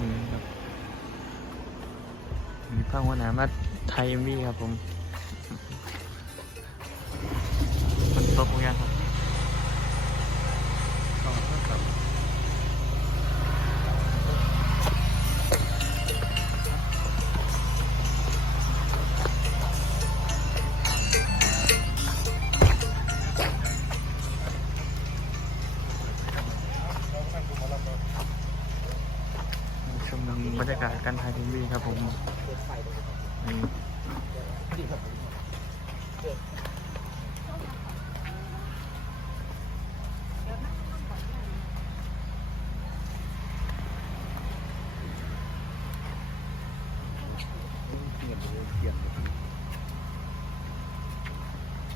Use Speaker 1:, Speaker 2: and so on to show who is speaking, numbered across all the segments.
Speaker 1: นี่ครับมีพระหัวหน้ามาไทยมีครับผมมันตกยังครับ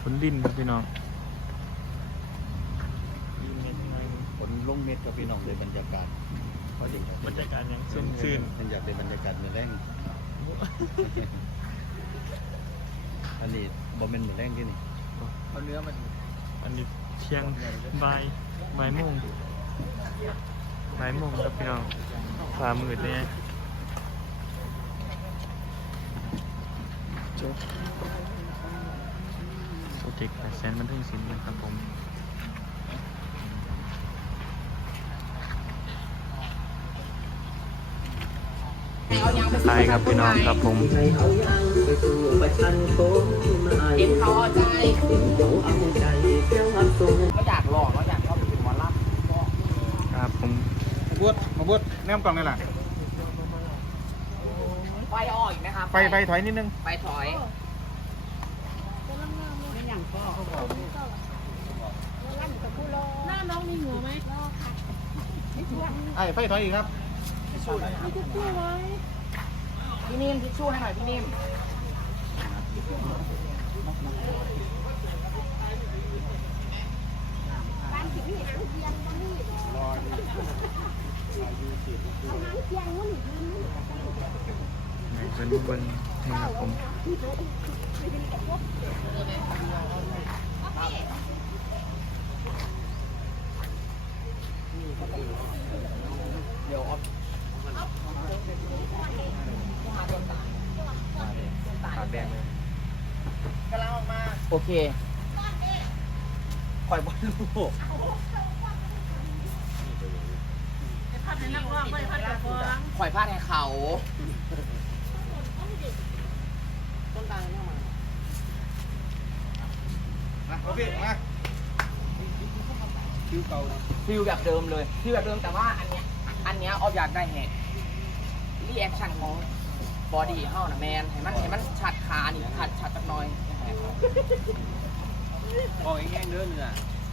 Speaker 1: ฝนดินครับพี่น้อง
Speaker 2: ฝนลงเม็ดกับพี่น้องเลยบรรยากาศพอดีครับ
Speaker 1: บรรยากาศยังซึมซื่น
Speaker 2: มันอยากเป็นบรรยากาศเมือแรงอันนี้บอมเมนเมือแรงที่นี่เอาเนื้อมัน
Speaker 1: อันนี้เที่ยงบ่ายบ่ายโมงบ่ายโมงครับพี่น้องฝ่ามืดเนี่ยจบโปรเจกต์แปดแสนบันเทิงศิลป์นะครับผมใช่ครับพี่น้องครับผม
Speaker 3: เห็นเขาเอาใจก็อยากหลอกก็อยากเข้าไปเป็นหมอลำ
Speaker 1: ครับผม
Speaker 4: บวดมาบวดแนมกล่องนี่แหละ
Speaker 3: ไฟออกอีกไหมครับ
Speaker 4: ไฟไฟถอยนิดนึง
Speaker 3: ไฟถอย
Speaker 5: หน้าน้องมีหัวไหม
Speaker 4: ไอ้ไฟถอยอีกครับ
Speaker 5: มีทิชชู่ไหม
Speaker 3: พี่นิ่มทิชชู่ให้หน่อยพี่นิ่ม
Speaker 1: ไหนเป็นเบิ้งนี่ครับผม
Speaker 3: เดี๋ยวเอา
Speaker 2: ปากแดงเลย
Speaker 3: กำลังออกมา โอเคปล่อยบอลลูก
Speaker 5: พัดในนักร้องไม่พัดกับฟอง
Speaker 3: ปล่อยพลาดให้เขาต้นตาลเนี่ยมา
Speaker 4: มาโอเคมาคิวเก่านะ
Speaker 3: ฟิลแบบเดิมเลยฟิลแบบเดิมแต่ว่าอันเนี้ยอันเนี้ยออฟอยากได้แฮะรีแอคชั่นของบอดี้เฮานะแมนเห็นมันเห็นมันชัดขานี่ชัดชัดจักหน่อย
Speaker 2: ออกแง่ๆเนื้อเนื้อ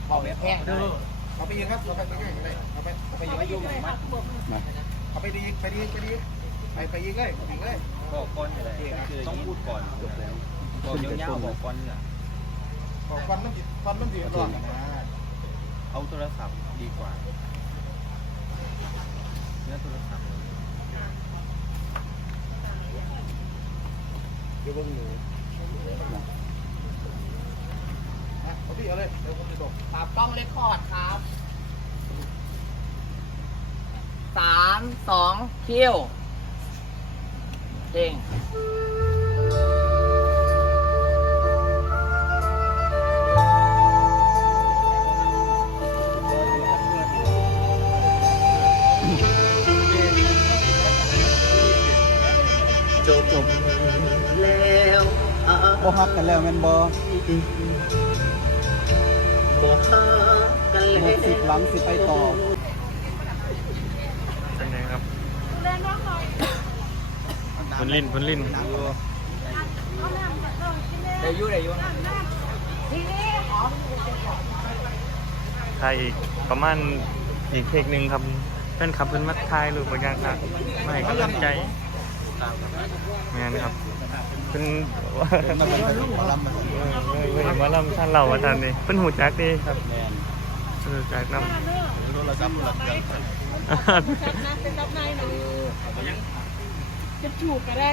Speaker 3: พอแบบแห้งได้
Speaker 4: เอาไปยิงครับเอาไปใกล้ๆก็ได้เอาไปเอาไปยิง
Speaker 3: ไม่ยุ่งเลยมั้ย
Speaker 4: เอาไปดีไปดีไปดีไปไปยิงเลยยิงเลย
Speaker 2: บอกก้อนอะไรต้องพูดก่อนจบแล้วบอกยาวๆบอกก้อนเนี่ย
Speaker 4: บอกฟันมันติดฟันมันติดร้อนนะ
Speaker 2: เอาโทรศัพท์ดีกว่าเนื้อโทรศัพท์เดี๋ยวเบิ่งหนู
Speaker 4: เอาพี่เอาเลยเดี๋ยวผมจะบอก
Speaker 3: ครับกล้องเรคคอร์ดครับสามสองคิวเด้ง
Speaker 2: บ่
Speaker 4: ฮักกันแล้วแม่นบ่
Speaker 3: บ่ฮักกันแล้ว
Speaker 4: สิบหลังสิไปต่อ
Speaker 1: เป็นไงครับ
Speaker 5: ดูแลน้องหน่อย
Speaker 1: ฝนลิ้นฝนลิ้น
Speaker 5: เอาน้ำจากน้องกินแน่
Speaker 3: เดี๋ยวอยุ่เดี๋ยวอยุ่
Speaker 5: น้ำน้ำทีนี้อ๋อ
Speaker 1: ถ่ายอีกประมาณอีกเทคหนึ่งครับเพื่อนขับเพื่อนมาถ่ายรูปบางอย่างครับไม่ให้กำลังใจแม่นครับ เพื่อน
Speaker 2: มาเป็นหมอลำมา
Speaker 1: เออเว้ยเว้ยมาลำท่านเราอาจารย์นี่เพื่อนหูจักดีครับ
Speaker 2: แมน
Speaker 1: เออจากน้
Speaker 5: หน้าเนื้อ
Speaker 2: โทรศัพท์หลักเกินำ
Speaker 5: จับน้ำเป็นรับในหน่อยจะถูกอะไร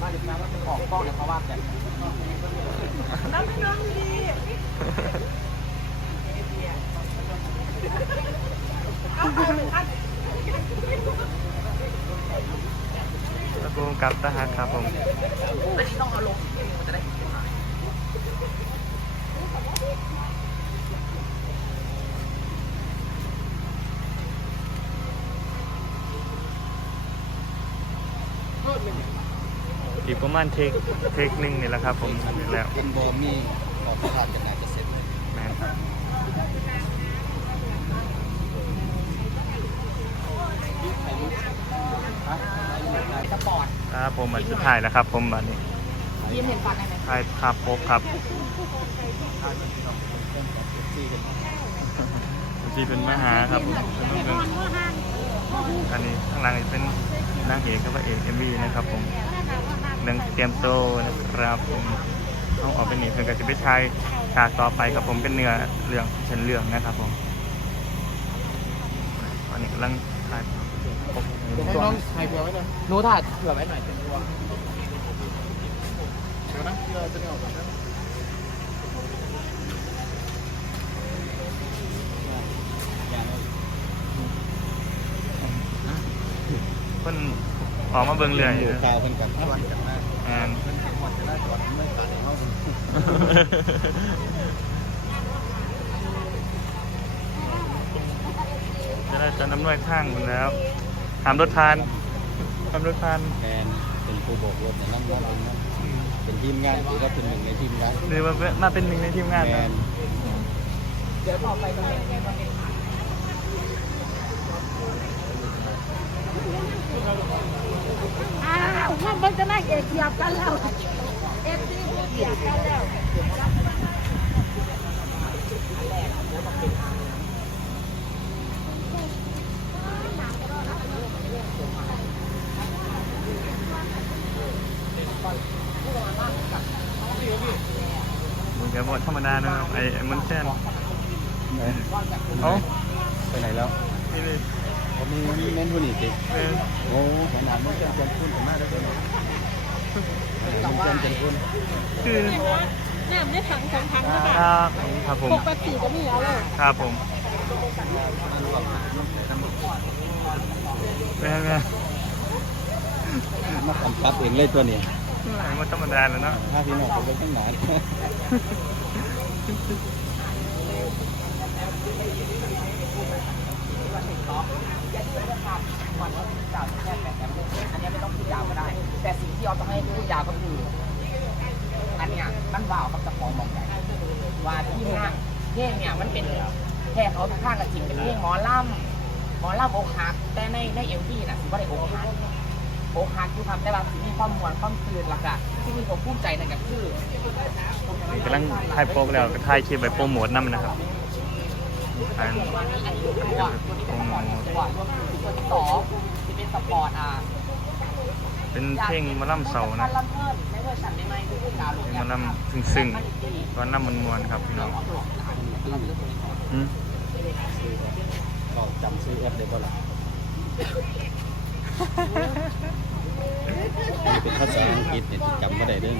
Speaker 3: มาดึกมาว่าเป็นของกล้องเนี่ยเขาว่าแบบ
Speaker 5: น้ำให้น้องดี
Speaker 1: ตะกูกลับตะหักครับผม
Speaker 3: อันนี้ต้องเอาลงจะได้
Speaker 1: อีกประมาณเทคเทคหนึ่งนี่แหละครับผมเสร็จแล้ว
Speaker 2: เป็นบอมี่ออกขาดจา
Speaker 1: กันไห
Speaker 3: น ปอร์ต
Speaker 1: ครับผมมันสุดท้ายแล้วครับ ผมบัดนี้
Speaker 3: ยิ้มเห็นฟันได้ไหม
Speaker 1: ถ่ายภาพปกครับที่เป็นมหาครับอันนี้ข้างหลังเป็นนางเอกกับพระเอกเอ็มวีนะครับ ผมเรื่องเตรียมโตวนะครับผมเอาออกไปนี่เพื่อนก็จะไปใช้ฉากต่อไปครับผมเป็นเนื้อเรื่องเช่นเรื่องนะครับผมตอนนี้กำลังถ่ายปก
Speaker 4: ให้น้องถ่ายเผื่อไว้หน่อย
Speaker 3: หนูถ่ายเผื่อไว้หน่อยเป็นตัว
Speaker 4: เดี๋ยวนะเดี๋ยวจะได้ออกก่อนนะ
Speaker 1: เพิ่นออกมาเบิ่งเรื่อยอยู่
Speaker 2: กาวเป็นกับวันกันมาก
Speaker 1: แอน
Speaker 2: เป็นหมดจะได้จอดไม่ตัดเขา
Speaker 1: จะได้จะน้ำนวยข้างหมดแล้ว ถามรถทานทำรถทาน
Speaker 2: แทนเป็นผู้โบกรถเนี่ยนั่งนั่งเองนะเป็นทีมงานหรือว่าเป็นหนึ่งในทีมงาน
Speaker 1: หรือว่ามาเป็นหนึ่งในทีมงาน
Speaker 2: แม
Speaker 1: นะ
Speaker 2: น
Speaker 3: เดี๋ยวต่อไปตรงนี้ตรงนี้
Speaker 6: อ้าวมันจะนั่งเอกเกียบกันแล้วเอฟซีเกียบกันแล้ว
Speaker 1: มันก็บธรรมดานะครับไอ้ไอ้มันแค่น
Speaker 2: ไหน
Speaker 1: เอ้า
Speaker 2: ไปไหนแล้ว
Speaker 1: นี่เลย
Speaker 2: เขามีมีเน้นผู้นี่สิ
Speaker 1: เออ
Speaker 2: โอ้ขนาดมันจะเป็นคุณมากแล้วเลยมันเป็นคุณ
Speaker 1: คือ
Speaker 6: น้ำในถังสองถังนะ
Speaker 1: ค
Speaker 6: คะ
Speaker 1: รับครับผม
Speaker 6: ปกติก็มีแล้วเลย
Speaker 1: ครับผมเป็นไง
Speaker 2: มาทำซับเองเลยตัวนี้
Speaker 1: ไอ้ มันธรรมดาแล้วเนาะ
Speaker 2: ถ้าพี่น้องเป็นตั้งนาน
Speaker 3: ก่อนว่าพูดยาวแค่แปดแปดอันนี้ไม่ต้องพูดยาวก็ได้ แต่สิ่งที่เราต้องให้พูดยาวก็คือ อันเนี้ยมันว่าวกับจะของมองใหญ่ว่าที่งานเพลงเนี่ยมันเป็นแค่เขาข้างกับจริงเป็นเพลงหมอล่ำหมอล่ำอกหักแต่ในในเอ็มวีน่ะถือว่าได้อกหัก อกหักคือทำได้บางสิ่งที่ความมวลความตื่นหลักอะที่มีความภูมิใจนั่นก็คือ
Speaker 1: นี่กำลังถ่ายโปกแล้วก็ถ่ายคลิปไปโปรโมทนํนะครับอัน
Speaker 3: ตัวนี้อันนี้ตัวตัวนี้สปอร์ตตัวรวมถึงตัวที่สองที่เป็นสปอร์ตอะ
Speaker 1: เป็นเพลงหมาล่ำเสานะ
Speaker 3: ลำเพิ่นในเวอร์ชันใหม่ๆคือดาว
Speaker 1: เพลงหมาล่ำซึ้งๆตอนน้ำมันมวนๆครับพี่น้องอืม
Speaker 2: ก็จำซื้อเอฟได้ก็ล่ะ เป็นภาษาอังกฤษเนี่ยจำไม่ได้เรื่อง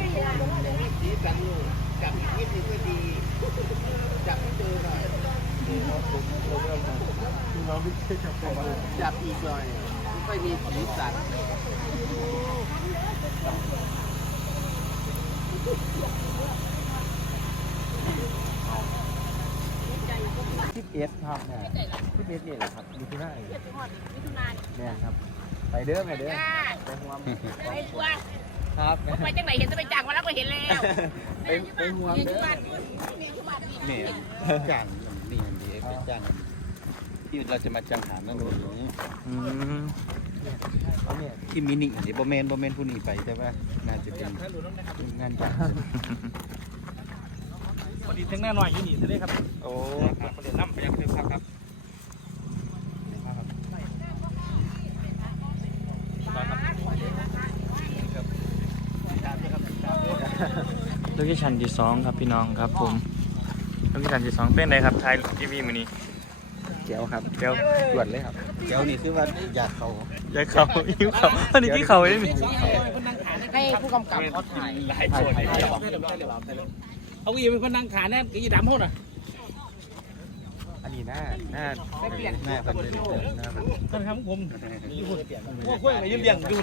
Speaker 4: จับอีกหน่อยไม่มีสีสัน
Speaker 2: ทิปเอสครับทิปเอสนี่ยแหละครับมีที่ไหน
Speaker 6: มิถุนายน
Speaker 2: เนี่ยครับ ไปเด้อไปเด้อไปห่วง
Speaker 6: ไปตัว
Speaker 2: ครับ
Speaker 6: ไปจังไหนเห็นจะไปจ้างมาแล้วก็เห็นแล้ว
Speaker 2: ไปไปห่วง
Speaker 6: เรียน
Speaker 2: เด้
Speaker 6: ที่
Speaker 2: อ
Speaker 6: บ้านเรียนที่บ้าน
Speaker 2: เนี่ยจ้างนี่มันดีไปจ้างที่เราจะมาจ้างหานั่นนี่
Speaker 1: อืม
Speaker 2: ที่มินิอันนี้โบเมนโบเมนผู้นี้ไปแต่ว่าน่าจะเป็นงานจ้าง
Speaker 5: พอดีทั้งหน้าหน่อยอยู่นี่เลยครับ
Speaker 2: โอ้
Speaker 5: ครับประเด็นน้ำไปยังเคยพักครับ
Speaker 1: โลเคชั่นที่สองครับพี่น้องครับผมโลเคชั่นที่สองเป็นไงครับถ่ายทีวีมื้อนี้
Speaker 2: เจ้าครับ
Speaker 1: เดี๋ยว
Speaker 2: ตรวจเลยครับเจ้านี่คือว่าอยากเขา
Speaker 1: ยายเขายิ้วเขาอันนี้ที่เขาได้ไหม
Speaker 3: ให้ผู้กำกับเขาถ่าย
Speaker 5: หลายส่วนเอาอีเป็นคนนั่งขาแน่นกี่ดำห้องน่ะ
Speaker 2: อันนี้นี่หน้าหน้า
Speaker 3: ได้เปลี่ยน
Speaker 2: หน้าเพิ่นเดินเดินหน้าเพิ่น
Speaker 5: ท่านครับผมพ วกกล้วยอะไรยังเลี้ยงอยู่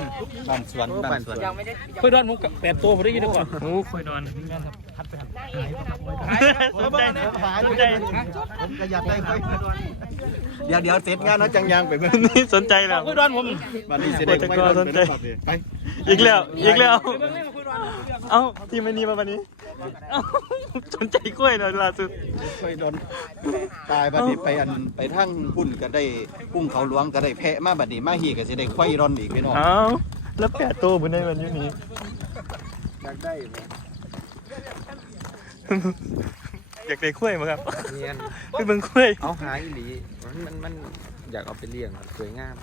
Speaker 2: บ้านสวนบ้านสวน
Speaker 3: ยังไม่ได้
Speaker 5: กล้วยดอนผมกับแปดตัวผมได้ยินก่อน
Speaker 1: โอ้คุยดอนสนใจสนใจ
Speaker 2: ผมก็อยากได้ค่อยเดี๋ยวเดี๋ยวเสร็จงานแล้วจังยางไปเบิ่ง
Speaker 1: นี่สนใจแล้ว
Speaker 5: กล้วยดอนผม
Speaker 2: บัดนี้สิได้ค่อยเดินไปนะครับไป
Speaker 1: อีกแล้วอีกแล้ว
Speaker 5: เบิ่งเลยกล้วยดอน
Speaker 1: เอ้าทีมไม่นีมาวันนี้เอ้าสนใจกล้วยหน่อยล่าสุด
Speaker 2: ค่อยโดนตายบัดนี้ไปอันไปทั้งพุ่นก็ได้กุ้งเขาหลวงก็ได้แพะมาบัดนี้มาหีก็สิได้ค่อยร่อนอีกพี่น้อง
Speaker 1: เอ้าแล้วแปดตัวบนได้วันนี้นี้
Speaker 2: อยากได้ไหม
Speaker 1: อยากได้กล้วยมั้งครับ
Speaker 7: เนียน
Speaker 1: ไปเบิ่งกล้วย
Speaker 7: เอาหาอีหลีมันมันมันอยากเอาไปเลี้ยงครับสวยงาม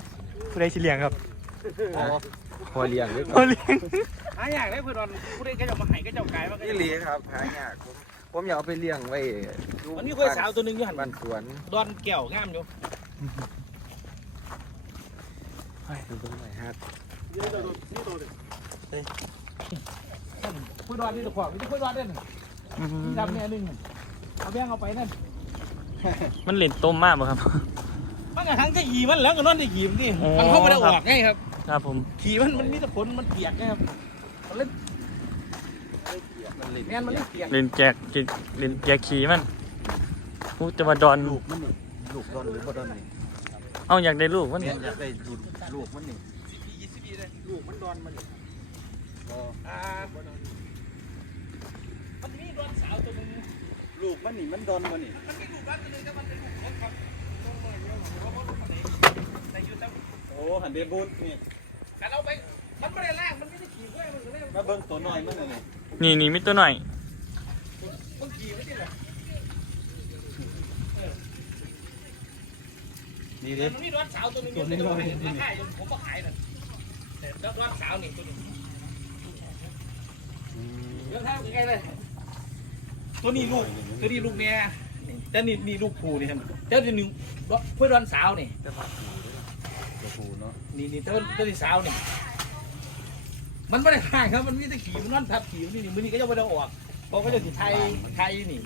Speaker 1: ผู้ใดสิเลี้ยงครับ
Speaker 7: พอเลี้ยงด้วย
Speaker 1: พอเลี้ยง
Speaker 5: หาอย่างได้กล้วยดอนผู้ใดก็จะมาให้ก็จะกายมา
Speaker 7: อีหลีครับหายากผมผมอยากเอาไปเลี้ยงไว้ดู
Speaker 5: วันนี้กล้วยสาวตัวนึงอยู่หัน
Speaker 7: บ้านสวน
Speaker 5: ดอนแก้วงามอยู่
Speaker 7: ดูตรงไหนฮะ
Speaker 5: กล้วยดอนนี่ตะขวางนี่กล้วยดอนเด่นดำเนี่ยนึงเอาแบงเอาไปนั่น
Speaker 1: มันเล่นต้มมากป่ะครับ
Speaker 5: มันกระทั่งจะหีมันแล้วก็นอนจะหีมนี่มันเข้าไม่ได้ออกไงครับ
Speaker 1: ครับผม
Speaker 5: ขี่มันมันมีแต่ผลมันเปียกไงครับมันเล่น
Speaker 7: มันเล่น
Speaker 5: แม่นมันเล่นเปียก
Speaker 1: เล่นแจกกินเล่นแจกขี่มันพูดจะมาดอน
Speaker 2: ลูกมันนี่ลูกดอนหรือบ่ดอนนี่
Speaker 1: เอาอยากได้ลูกมัน
Speaker 2: แม่นอยากได้ดูลูกมันนี่
Speaker 5: ลูกมันดอนมันอ่ามันมีดอนสาวตัวนึง
Speaker 2: ลูกมันนี่มันดอนมันนี่
Speaker 5: มันมีลูกบ้านตัวนึงแต่มันเป็นลูกรถครับแต่อยู่แต่
Speaker 2: โอ้หันเดบูดนี่
Speaker 5: แต่เราไป มันไม่ได้ล่าง มันไม่ได้ขี่เพื่อนมันก็เลย
Speaker 2: มาเบิ่งตัวน้อยมันนี่
Speaker 1: นี่นี่มิตัวหน่อย
Speaker 5: มันขี่ไม่ใช่เหรอ
Speaker 2: นี่
Speaker 5: แต่
Speaker 2: เด้
Speaker 5: มันมีร้อนสาวตัวหนึงอยู่ในตัวนี้ราคาอยู่ผมก็ขายนั่นแต่แล้วร้อนสาวนี่ตัวนี้เรื่องเท่าใกล้ๆเลย ตัวนี้ลูก ตัวนี้ลูกเนี่ยแต่นี่นี่ลูกผูนี่ครับแต่ตัวนี้เพื่อร้อนสาวนี่
Speaker 2: ตัว ผู้เนาะ
Speaker 5: นี่นี่ตัวตัวที่สาวนี่ มันไม่ได้ห่างครับ มันมีแต่ขี่มันนอนทับขี่มันนี่นี่มือนี้ก็จะไม่ได้ออกเพราะก็จะสิไทยไทยนี่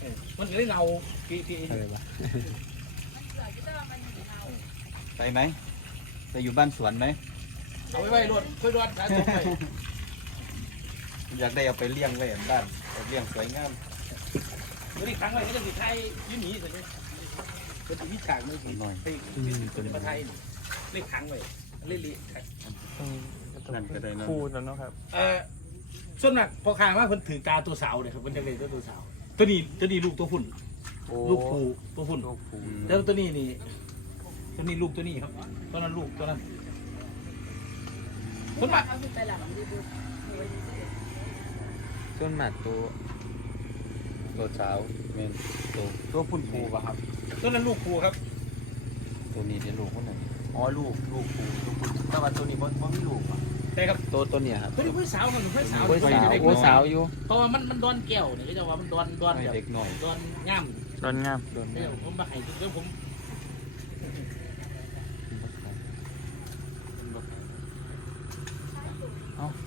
Speaker 5: เออมันก็ได้เงาปีปี
Speaker 7: อะไรวะ
Speaker 2: ไปไหมไปอยู่บ้านสวนไหม
Speaker 5: เอาไว้ไว้รถค่อยรถสายตรงไป
Speaker 2: อยากได้เอาไปเลี้ยงไว้บ้านเอาเลี้ยงสวยงาม
Speaker 5: มือนี้ครั้งไว้ก็จะสิไทยยืนหนีสิ เนี่ยเป็นวิชากมือถือ
Speaker 2: หน่อย
Speaker 5: ไปตัวนี้มาไทยนี่เล่นครั้งไว้เล่นเล่น
Speaker 2: นั่นก็ได้เนาะ
Speaker 1: คู่แล้วเนาะครับ
Speaker 5: เออส่วนมากพอคางว่าเพิ่นถือตาตัวสาวเนี่ยครับเพิ่นจะเลยตัวสาว ตัวนี้ตัวนี้ลูกตัวหุ่น
Speaker 7: โอ้
Speaker 5: ลูกผูตัวหุ่น
Speaker 7: ลูกผู
Speaker 5: แล้วตัวนี้นี่ตัวนี้ลูกตัวนี้ครับตัวนั้นลูกตัวนั้นส่วนมาก
Speaker 7: ส่วนมากตัว
Speaker 2: ตัวสาวแม่นตัว
Speaker 7: ตัวพุ่นผูป่ะครับ
Speaker 5: ตัวนั้นลูกผูครับ
Speaker 2: ตัวนี้เดี๋ยวลูกมันน่ะ
Speaker 7: อ๋อลูกลูกผูลูกผูแต่ว่าตัวนี้บ่บ่มีลูกอะ
Speaker 5: ใช่ครับ
Speaker 7: ตัวตัวเนี้ยครับ
Speaker 5: ตัวนี้ผู้สาวครับผู้สาว
Speaker 7: โอ้ยสาวโอ้ยสาวอยู่
Speaker 5: เพราะว่ามันมันดอนแก้วเนี่ยก็จะว่ามันดอนดอน
Speaker 2: ให้
Speaker 5: แบบ
Speaker 2: เด็กหน่อย
Speaker 5: ดอนง่าม
Speaker 1: ดอนงาม
Speaker 2: โดน
Speaker 5: เดี๋ยวผมมาให้เดี๋ยวผม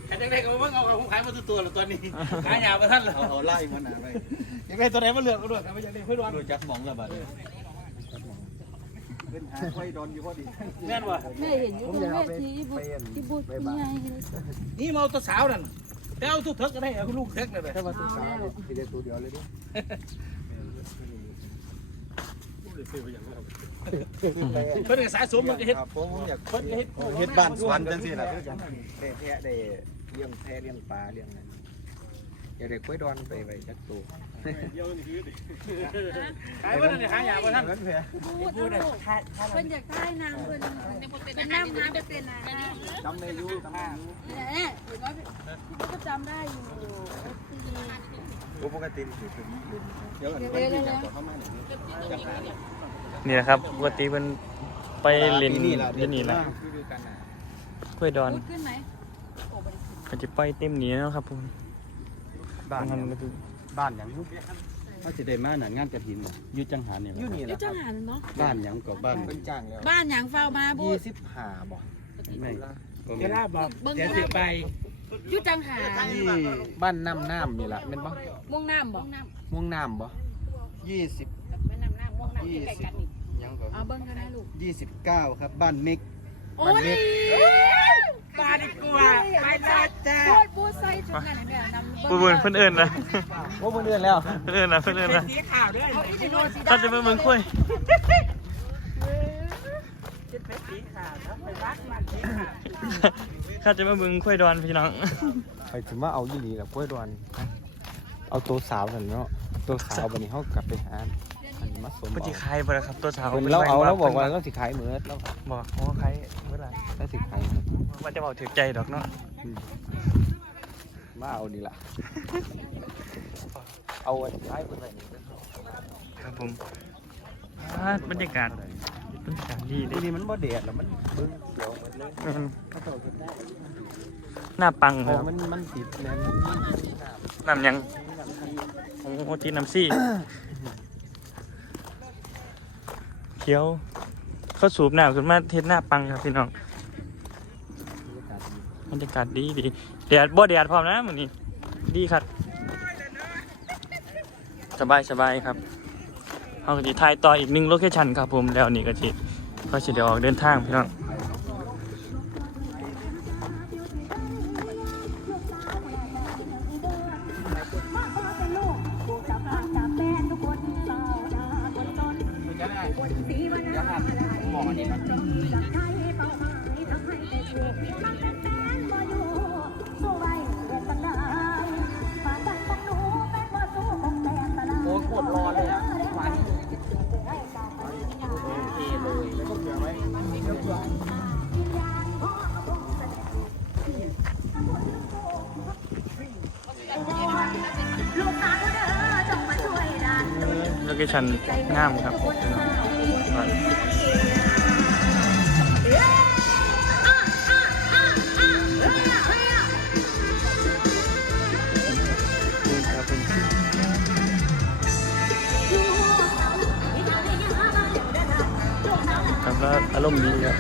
Speaker 5: ใครจะได้ก็เพิ่งเอาของผ มขายมาตัวตัวแล้วตอนนี้ขายยาไปท่านแล้ว
Speaker 2: เอาเอาไล่มันน่ะไป
Speaker 5: ยังไงตัวไหนมาเลือกก็ด้วยครับไม่ใช่เพื่อนดอน
Speaker 2: รู้จักหมองละบัดนี้เพิ่นหาไว้ดอนอยู่พอดี
Speaker 5: แม่นว่ะ
Speaker 6: แม่เห็นอยู่ตรงเวทีบุตรที่บุตรใหญ่
Speaker 5: นี่มาเอาตัวสาวนั่นแต่เอาทุกเทิกก็ได้เอาลูกเทิกนั่นเลย
Speaker 6: เอาแล้ว
Speaker 7: ทีเดียวตัวเดียวเลยดิ
Speaker 5: เพิ่นก็สะสมมันก็เฮ็ด
Speaker 7: ครับผมอยาก
Speaker 5: เพิ่นก็เฮ็ด
Speaker 2: เฮ็ดบ้านสวนจังซี่ล่ะ
Speaker 7: ได้แพะได้เลี้ยงแพะเลี้ยงปลาเลี้ยงอะไรอยากได้กล้วยดอนไปไว้จักตัว
Speaker 5: ขายว่านั่นขายยาว่าท่าน
Speaker 7: นั้นแพะ
Speaker 6: พูดนะลูกเพิ่นอยากได้นางเพิ่นเป็นน้ำน้ำเป็นน้ำ
Speaker 7: จำในยูจำในยู
Speaker 6: เนี่ยเห็นว่าพี่ก็จำได้อยู่
Speaker 7: โอ้ปกติสิเป็น
Speaker 2: เดี๋ยวอัน
Speaker 6: เดี๋ยว
Speaker 2: เพิ่น
Speaker 6: เดี๋
Speaker 2: สิ
Speaker 6: ยว
Speaker 2: จับเข้ามานี่จับหา
Speaker 1: นี่แหละครับปกติมันไปเล่น
Speaker 2: นี่ล่ะ
Speaker 1: อยี่นี่แหละ
Speaker 7: คือดูกันนะ
Speaker 1: กล้วยดอน
Speaker 6: พูดขึ้นไหมโอ้บริสุทธิ์
Speaker 1: ก็จะไปเต็มหนีแล้วครับผม
Speaker 2: บ้าน
Speaker 1: ทำ
Speaker 2: หยัง
Speaker 1: ก็คือ
Speaker 2: บ้านหยังลูกเขาสิได้มาน่ะงานกฐินน่ะอยู่จังหารนี่
Speaker 7: ยูนี่
Speaker 6: เดี๋ยว
Speaker 7: นะค
Speaker 6: เจ้า
Speaker 7: รับ
Speaker 6: หันเนาะ
Speaker 2: บ้านหยังก็บ้าน
Speaker 7: เป็นจ้างแล้ว
Speaker 6: บ้านหยางเฝ้ามาบู
Speaker 7: ยี่
Speaker 6: ด
Speaker 7: สิบห้าบ่
Speaker 2: ไม่ก็
Speaker 5: เว
Speaker 2: แม่น
Speaker 5: ลาบอกเดี๋ยวสิไป
Speaker 6: ยุจังหา
Speaker 7: ที่บ้านน้ำน้ำนี่แหละเป็นบ่
Speaker 6: ม่วงน้ำบ่
Speaker 7: ม่วงน้ำบ่
Speaker 2: ยี่สิบ
Speaker 6: ไม่น้ำน้ำม่วงน้ใกล้ๆกันนี่
Speaker 2: ยังก่อน
Speaker 6: เอาเบิ้งกันนะลูก
Speaker 2: ยี่สิบเก้าครับ บ้านเม็ก
Speaker 6: โอ้ย
Speaker 3: ปลาดีกว่าไปเลยจ้า
Speaker 6: พูดพูดใส่ชุดนั้นให้แม่นำ
Speaker 1: ปูบุญเพิ่นเอิ้นนะ
Speaker 7: โอ้มันเดือนแล้ว
Speaker 1: เพิ่นเอิ้นนะเพิ่นเอิ้นนะ
Speaker 3: สีขาวด้วย
Speaker 6: เอาอีสิโนสีดำ
Speaker 1: เขาจะมาเมืองคุย
Speaker 3: สีขาวแล้วไปวัดมันสีขาว
Speaker 1: เขาจะมาเมืองคุยดอนพี่น้อง
Speaker 7: ไปถึงว่าเอายี่หลีแล้วกล้วยดวนเอาตัวสาวนั่นเนาะตัวสาวบันนี้เขากลับไปหา อันนี้มาสม
Speaker 1: ป
Speaker 7: เอา
Speaker 1: ฏิคายบ่ล่ะครับตัวสาว
Speaker 7: เพิ่นเราเอาแล้วบอกว่าเราสิขายเหมือนเรา
Speaker 1: บอกโอ้ใครเมื่อไหร่
Speaker 7: เราสิขายเหมือน
Speaker 1: ว่าจะบอกถือใจดอกเนาะ
Speaker 7: มาเอาดีล่ะ เอาไว้ขายเพิ่นไว้นี่
Speaker 1: ครับผมอ่าบรรยากาศบรรยากาศดี
Speaker 7: ที
Speaker 1: เด้
Speaker 7: นี้มันบ่แดดแล้วมันเบิ่งเขียวหมดเลย
Speaker 1: อืม
Speaker 7: เขาเจ้าเฮ็ดได้
Speaker 1: หน้าปัง
Speaker 7: เพ
Speaker 1: เลย
Speaker 7: ราะมันมันติดแน่น
Speaker 1: น้ำยังโอ้โหจีน้ำซี่ เขียว เขาสูบน้ำขึ้นมาเทศหน้าปังครับพี่น้องบรรยากาศดีดีแดดบ่แดดพร้อมนะมื้อนี้ดีครับ สบายสบายครับเขาก็จะถ่ายต่ออีกหนึ่งโลเคชันครับผมแล้วนี่ก็สิก็สิเดี๋ยวออกเดินทางพี่น้อง
Speaker 3: ค
Speaker 1: ชั่นงามครับครับผมครับแล้วอารมณ์ดีครับ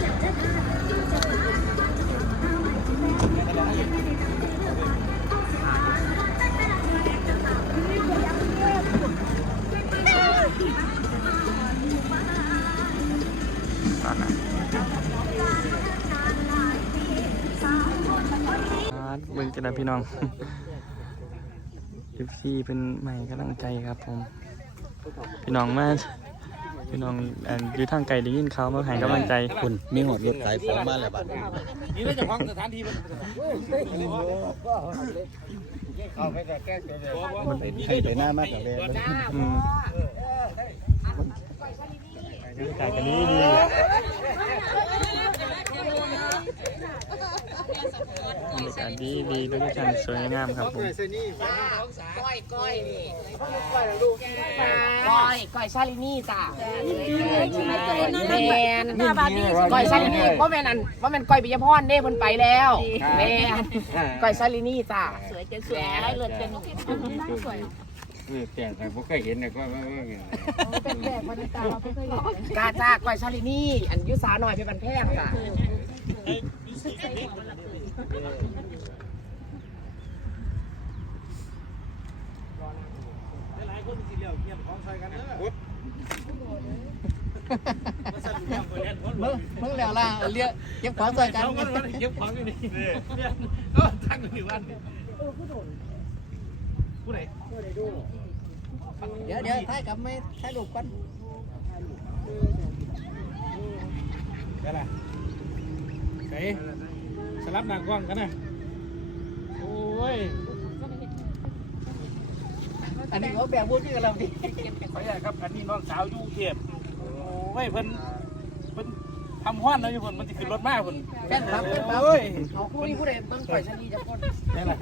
Speaker 1: อ่านะอ่าเบิ่งกันนะพี่น้องเอฟซีเป็นใหม่กำลังใจครับผม พี่น้องมาพี่น้องอันอยู่ทางไกลได้ยินเขาวมาให้กำลังใจ
Speaker 2: คุณมีหอดรถขายของมาแล้วบัดนี้
Speaker 5: นี่เราจะพ้องสถานที่มัน
Speaker 2: มันเปให้ไปหน้ามากกว่าแดง
Speaker 1: อืมบรรยากาศกันดีดี บรรยากาศดีดีโลเคชั่นสวยงามครับผม
Speaker 3: ก้อยก้อยนี่ก้อยก้อยชาลินี่จ้ะแมน
Speaker 6: หน้าบาดี
Speaker 3: ก้อยชาลินี่ว่าะแมนอันว่าะแมนก้อยปิยพรเด้เพิ่นไปแล้วแมนก้อยชาลินี่จ้ะ
Speaker 6: สวยเจนสวยอะไรเลิศเป็นสวย
Speaker 7: เออแต่แต่บ่เคยเห็นนะก็ว่าว่าไง
Speaker 6: เป็นแบบบรรยากาศเราไม่เคยเห็น
Speaker 3: กาจ้าก้อยชาลินี่อันยุสาหน่อยเป็นบันแพงจ้ะ
Speaker 5: หลายคนสิเลี้ยวเงียบของใส่กันเด้อ
Speaker 3: มึงมึงแล้วล่ะเรียกเก็บของใส่กัน
Speaker 5: เขาก็ว่าเก็บของอยู่นี่ก็ตั้งอยู่นี่วันผู้ไหน
Speaker 3: เดี๋ยวเดี๋ยวถ่ายกับไม่ถ่ายรูปกัน
Speaker 5: ได้ละใส่ สลับหนังกล้องกันนะโอ้ย
Speaker 3: อันนี้เขาแบบพูดที่กับเราดิ
Speaker 5: ขออนุญาตครับ อันนี้น้องสาวอยู่กรุงเทพโอ้ยเพิ่นเพิ่นทำห้อนนะอยู่เพิ่นมันสิขึ้นรถมาเพิ่น
Speaker 3: แค่ครับเป็นครับ
Speaker 5: โอ้ย
Speaker 3: เอาคู่นี้ผู้ใดเบิ่งก้อยชาลีจะคน
Speaker 5: นี่แหละ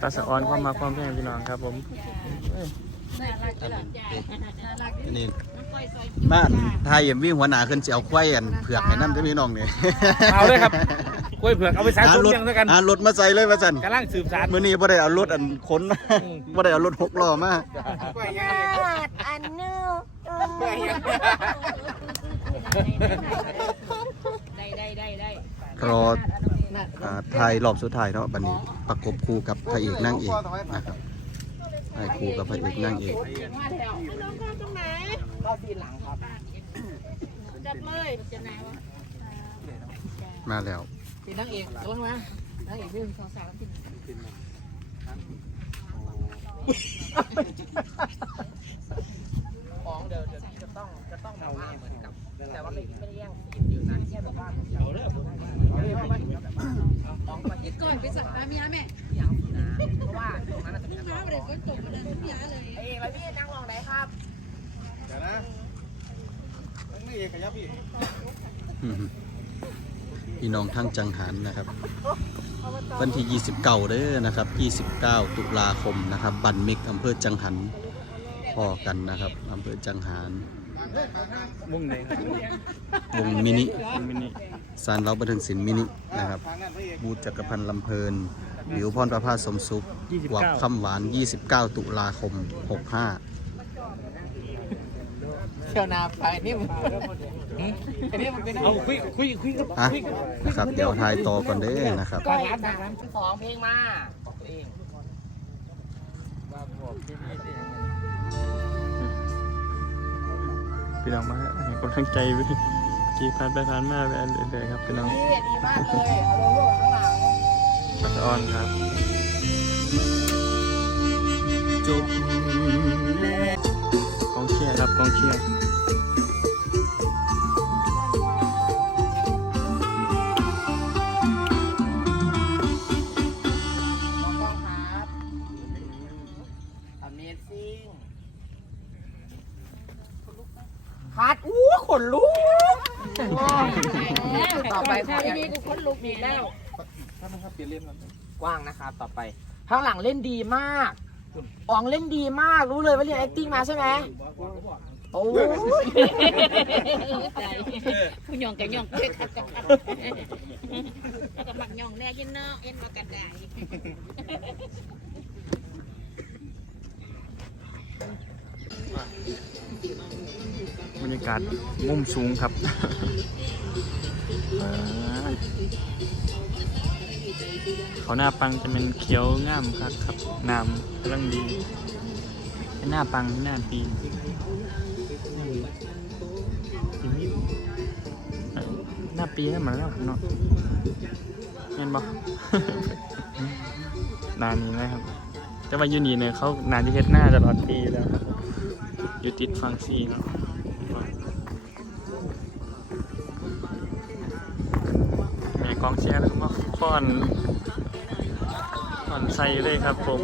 Speaker 1: ตาสะออนความมาความแพงพี่น้องครับผม
Speaker 6: น่ารักจังน่ารัก
Speaker 2: นี่บ้านทายเอ็มวีหัวหน้าขึ้นสิเอาควายอันเผือกให้นำเด้อพี่น้องนี่
Speaker 5: เอาเลยครับก ล้วยเผือกเอาไปสาย
Speaker 2: หา
Speaker 5: ตุ้
Speaker 2: รถ
Speaker 5: เลี้ยงแล้วกัน
Speaker 2: หารถมาใส่เลยว่าซั่น
Speaker 5: กำลังสืบสาร
Speaker 2: มื้อนี้บ่ได้เอารถอันค้นมาบ่ได้เอารถหกล้อมา
Speaker 6: อันนู้ได้ได้ได้ได้
Speaker 2: รออ่าถ่ายรอบสุดท้ายเนาะบัดนี้ประกบคู่กับพระเอกนางเอกนะครับถ่ายคู่กับพระเอกนางเอก
Speaker 6: มาแล้วให้น้องเข้าตรงไหน
Speaker 3: ก็ซีนหลังครับ
Speaker 6: จับเลยจะไหนวะ
Speaker 2: มาแล้ว
Speaker 3: ซีนนางเอกระวังนะนางเอกหนึ่งสองสามสี่ของเดี๋ยวเดี๋ยวพี่จะต้องจะต้องแบบว่าเหมือนกับ แต่ว่าไม่ไม่ได้แย่งซีนอยู่นะแค่แบบว่าเอาเริ่มของมา
Speaker 6: ยึดก่อนไปสักกาเมียแม่
Speaker 3: ยางนะเพราะว่าตรงนั้นจะเป็น
Speaker 6: น้ำเลยฝนตกมาเลยเมียเลย
Speaker 3: เอ้ยแล้พี่นั่งรองไหนครับ
Speaker 4: เดี๋ยวนะไม่เอกขยับพี่
Speaker 2: พี่น้องทั้งจังหันนะครับ วันที่ 29เด้อนะครับ 29 ตุลาคมนะครับ บันเมกอำเภอจังหันพอกันนะครับอำเภอจังหัน
Speaker 1: มุ่งไหน
Speaker 2: วงมินิสารเราบันเทิงศิลป์มินินะครับ บูธจักรพันธ์ลำเพลินบิวพรประภาสสมสุขวับคำหวาน 29 ตุลาคม 65
Speaker 3: เที่ยวนาไปนี่มันอันนี้มัน เป็น
Speaker 5: เอาคุยคุยคุยกับ
Speaker 2: อะนะครับเดี๋ยวทายต่อก่อนเด้อนะครับ
Speaker 3: ก้อยสองเพลงมาของตัวเอง
Speaker 1: พี่น้องมาให้กำลังใจไปกี่พันไปพันมาไปอันเรื่อยๆครับพี่น้อง
Speaker 3: นี่ดีมากเลย เอาลงรูปข้างหลัง
Speaker 1: ปัสออนครับ จบกองเชียร์ครับกองเชียร์
Speaker 3: ก
Speaker 6: ว้า
Speaker 3: งนะครับต่อไปข้างหลังเล่นดีมากอ๋องเล่นดีมากรู้เลยว่าเรียน acting มาใช่ไหมโอ้ย
Speaker 6: ผู้ยองกับยองคือขัดกับขัดกับหมักยองแน่ยินเนาะเอ็นมากันได้
Speaker 1: บรรยากาศมุมสูงครับ เขาหน้าปังจะเป็นเขียวงามครับครับน้ำกำลังดีเป็นหน้าปังหน้าปีเอ่อหน้าปีนั่นเหมือนแล้วเนาะเห็นบ่นานนี้นะครับ แต่ว่าอยูนี่เนี่ยเขานานที่เฮ็ดหน้าตลอดปีอยู่แล้วครับอยู่ติดฟังซีเนาะแม่กองเชียร์แล้วก็มาฟ้อน ฟ้อนใส่เลยครับผม